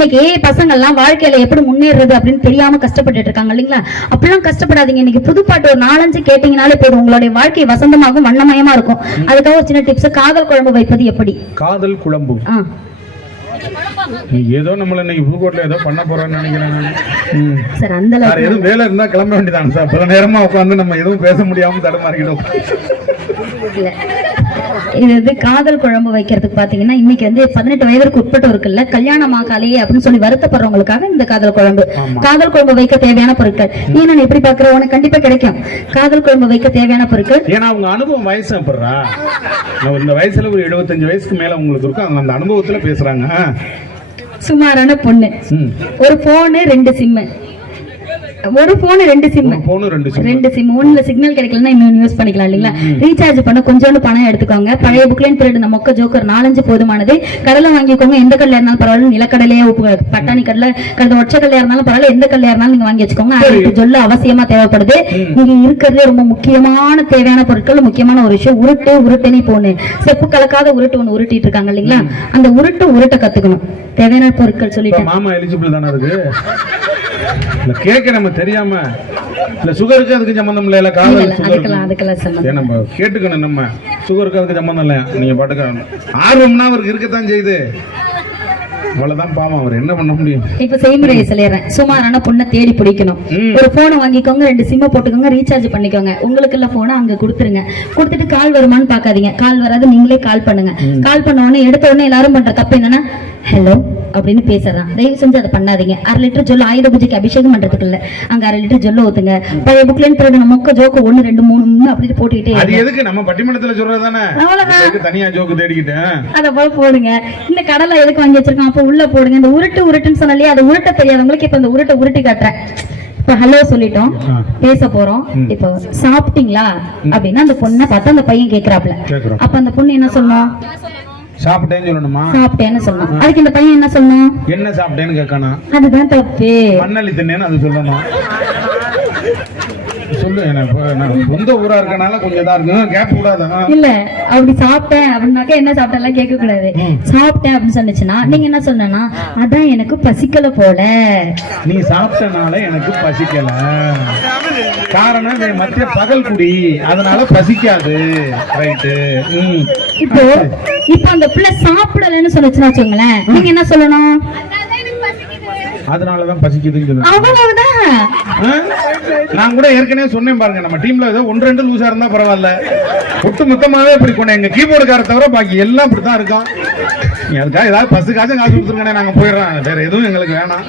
இன்னைக்கு பசங்க எல்லாம் வாழ்க்கையில எப்படி முன்னேறது அப்படின்னு தெரியாம கஷ்டப்பட்டுட்டு இருக்காங்க இல்லைங்களா? அப்படிலாம் கஷ்டப்படாதீங்க. இன்னைக்கு புது பாட்டு ஒரு நாலஞ்சு கேட்டீங்கனாலே போதும். உங்களுடைய வாழ்க்கை வசந்தமாகும் வண்ணமயமா இருக்கும். அதுக்காக ஒரு சின்ன டிப்ஸ் காதல் குழம்பு வைப்பது எப்படி? காதல் குழம்பு. ஏதோ நம்மள இன்னைக்கு புதுக்கோட்டையில ஏதோ பண்ண போறேன்னு நினைக்கிறேன். சார் அந்த வேற எதுவும் வேலை இருந்தா கிளம்ப வேண்டியதான சார். பல நேரமா உட்காந்து நம்ம எதுவும் பேச முடியாம தடுமாறிக்கிட்டோம். இது வந்து காதல் குழம்பு வைக்கிறதுக்கு பாத்தீங்கன்னா இன்னைக்கு வந்து பதினெட்டு வயதிற்கு உட்பட்டவருக்குல்ல கல்யாணம் ஆகாலையே அப்படின்னு சொல்லி வருத்தப்படுறவங்களுக்காக இந்த காதல் குழம்பு. காதல் குழம்பு வைக்க தேவையான பொருட்கள். நீ நான் எப்படி பாக்குற? உனக்கு கண்டிப்பா கிடைக்கும். காதல் குழம்பு வைக்க தேவையான பொருட்கள். ஏன்னா அவங்க அனுபவம் வயசு எப்படிறா நான் இந்த வயசுல ஒரு 75 வயசுக்கு மேல உங்களுக்கு இருக்கும். அவங்க அந்த அனுபவத்துல பேசுறாங்க. சுமாரான பொண்ணு. ஒரு போனு ரெண்டு சிம்மு ஒரு போனு ரெண்டு போனும் ரெண்டு சிம் ரெண்டு சிம் ஒண்ணுல சிக்னல் கிடைக்கலன்னா இன்னொன்னு யூஸ் பண்ணிக்கலாம் இல்லைங்களா? ரீசார்ஜ் பண்ண கொஞ்சோண்டு பணம் எடுத்துக்கோங்க. பழைய புக்லைன் பீரியட் இந்த மொக்க ஜோக்கர் நாலஞ்சு போதுமானது. கடலை வாங்கிக்கோங்க. எந்த கல்ல இருந்தாலும் பரவாயில்ல. நிலக்கடலையே உப்பு பட்டாணி கடலை கடந்த ஒற்றை கல்லையா இருந்தாலும் பரவாயில்ல. எந்த கல்லையா இருந்தாலும் நீங்க வாங்கி வச்சுக்கோங்க. அதுக்கு ஜொல்லு அவசியமா தேவைப்படுது. இங்க இருக்கிறதுல ரொம்ப முக்கியமான தேவையான பொருட்கள் முக்கியமான ஒரு விஷயம். உருட்டு உருட்டுனி போன்னு செப்பு கலக்காத உருட்டு ஒண்ணு உருட்டிட்டு இருக்காங்க இல்லைங்களா? அந்த உருட்டு உருட்ட கத்துக்கணும். தேவையான பொருட்கள் இப்ப சொல்லிட்டேன் மாமா எலிஜிபிள் தானே இருக்கு இல்ல கேட்க நம்ம தெரியாம இல்ல சுகருக்கு அதுக்கு சம்பந்தம் இல்ல இல்ல காதல் ஏன் நம்ம கேட்டுக்கணும் நம்ம. சுகருக்கு அதுக்கு சம்பந்தம் இல்ல நீங்க பாட்டுக்க ஆர்வம்னா அவருக்கு இருக்கத்தான் செய்யுது. அவ்வளவுதான் பாவம் அவர் என்ன பண்ண முடியும்? இப்ப செய்முறையை சொல்லிடுறேன். சுமாரான பொண்ணை தேடி பிடிக்கணும். ஒரு போனை வாங்கிக்கோங்க ரெண்டு சிம்ம போட்டுக்கோங்க ரீசார்ஜ் பண்ணிக்கோங்க. உங்களுக்கு இல்ல போனை அங்க கொடுத்துருங்க. கொடுத்துட்டு கால் வருமான்னு பாக்காதீங்க கால் வராது நீங்களே கால் பண்ணுங்க. கால் பண்ண உடனே எடுத்த உடனே எல்லாரும் பண்ற தப்பு என்னன்னா ஹலோ அப்படின்னு பேசுறான். தயவு செஞ்சு அதை பண்ணாதீங்க. அரை லிட்டர் ஜொல்லு ஆயுத பூஜைக்கு அபிஷேகம் பண்றதுக்கு இல்ல. அங்க அரை லிட்டர் ஜொல்லு ஊத்துங்க. பழைய புக்லேன்னு பிறகு மொக்க ஜோக்கு ஒண்ணு ரெண்டு மூணு அப்படி போட்டுக்கிட்டே அது. எதுக்கு? நம்ம பட்டிமன்றத்துல சொல்றது தானே அவ்வளவுதான். தனியா ஜோக்கு தேடிக்கிட்டேன் அத போல போடுங்க. இந்த கடலை எதுக்கு வாங்கி வச்சிருக்கோம்? அப்ப உள்ள போடுங்க. இந்த உருட்டு உருட்டுன்னு சொன்னாலே அது உருட்ட தெரியாதவங்களுக்கு இப்ப இந்த உருட்டை உருட்டி காட்டுறேன். இப்ப ஹலோ சொல்லிட்டோம். பேச போறோம். இப்போ சாப்பிட்டீங்களா? அப்படின்னா அந்த பொண்ணை பார்த்து அந்த பையன் கேக்குறாப்ல. அப்ப அந்த பொண்ணு என்ன சொல்லணும் சாப்பிட்டேன்னு சொல்லணுமா? சாப்பிட்டேன்னு சொல்லணும். அதுக்கு இந்த பையன் என்ன சொல்லணும்? என்ன சாப்பிட்டேன்னு கேட்கணும் அதுதான் தப்பு. மண்ணள்ளி தின்னேன்னு அது சொல்லணும்? சொல்லு எனக்கு சொந்த ஊரா இருக்கனால கொஞ்சம் இதா கேப் கூடாது. இல்ல அப்படி சாப்பிட்டேன் அப்படின்னாக்க என்ன சாப்பிட்டேன் கேட்க கூடாது. சாப்பிட்டேன் அப்படின்னு சொன்னுச்சுன்னா நீங்க என்ன சொல்லணும்னா அதான் எனக்கு பசிக்கல போல. நீ சாப்பிட்டனால எனக்கு பசிக்கல. காரணம் மத்திய பகல் குடி. அதனால பசிக்காது. ரைட்டு இப்போ இப்போ அந்த பிள்ளை சாப்பிடலன்னு சொன்னுச்சுன்னா வச்சுக்கோங்களேன். நீங்க என்ன சொல்லணும்? அதனாலதான் பசிக்குதுன்னு? நான் கூட ஏற்கனவே சொன்னேன் பாருங்க நம்ம டீம்ல ஏதோ ஒன்று ரெண்டு லூசா இருந்தா பரவாயில்ல. ஒட்டு மொத்தமாவே இப்படி கொண்டு எங்க கீபோர்டுக்கார தவிர பாக்கி எல்லாம் இப்படித்தான் இருக்கும் நீ அதுக்காக ஏதாவது பஸ்ஸுக்காச்சும் காசு கொடுத்துருங்கண்ணே நாங்க போயிடுறோம். வேற எதுவும் எங்களுக்கு வேணாம்.